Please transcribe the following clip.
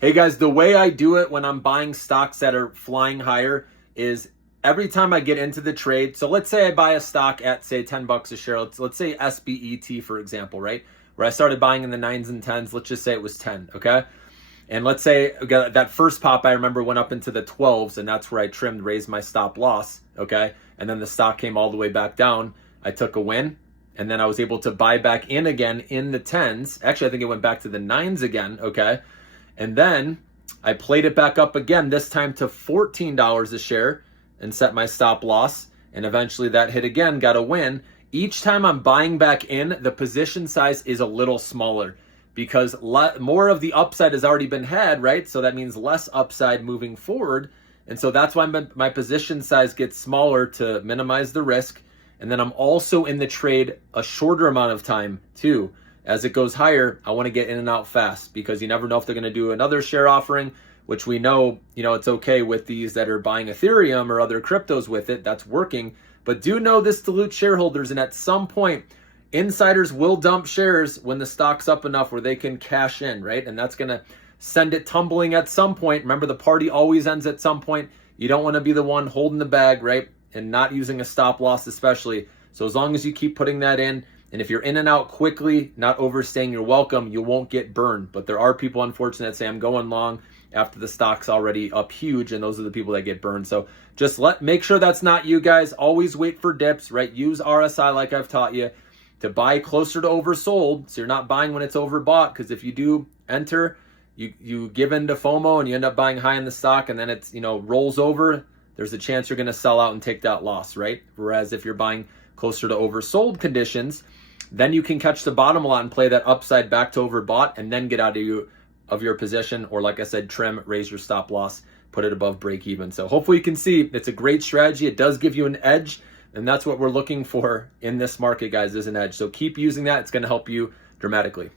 Hey guys, the way I do it when I'm buying stocks that are flying higher is every time I get into the trade. So let's say I buy a stock at say 10 bucks a share. Let's say SBET, for example, right? Where I started buying in the nines and tens. Let's just say it was 10, okay? And let's say that first pop I remember went up into the 12s, and that's where I trimmed, raised my stop loss, okay? And then the stock came all the way back down. I took a win, and then I was able to buy back in again in the 10s. Actually, I think it went back to the nines again, okay? And then I played it back up again, this time to $14 a share, and set my stop loss. And eventually that hit again, got a win. Each time I'm buying back in, the position size is a little smaller because more of the upside has already been had, right? So that means less upside moving forward. And so that's why my position size gets smaller to minimize the risk. And then I'm also in the trade a shorter amount of time too. As it goes higher, I want to get in and out fast because you never know if they're going to do another share offering, which we know, it's okay with these that are buying Ethereum or other cryptos with it. That's working. But do know this dilutes shareholders. And at some point, insiders will dump shares when the stock's up enough where they can cash in, right? And that's going to send it tumbling at some point. Remember, the party always ends at some point. You don't want to be the one holding the bag, right? And not using a stop loss especially. So as long as you keep putting that in, and if you're in and out quickly, not overstaying your welcome, you won't get burned. But there are people, unfortunately, that say, I'm going long after the stock's already up huge, and those are the people that get burned. So just make sure that's not you guys. Always wait for dips, right? Use RSI like I've taught you to buy closer to oversold, so you're not buying when it's overbought, because if you do enter, you give in to FOMO and you end up buying high in the stock, and then it's rolls over, there's a chance you're going to sell out and take that loss, right? Whereas if you're buying closer to oversold conditions, then you can catch the bottom a lot and play that upside back to overbought and then get out of your position, or like I said, trim, raise your stop loss, put it above break even. So hopefully you can see it's a great strategy. It does give you an edge, and that's what we're looking for in this market, guys, is an edge. So keep using that. It's going to help you dramatically.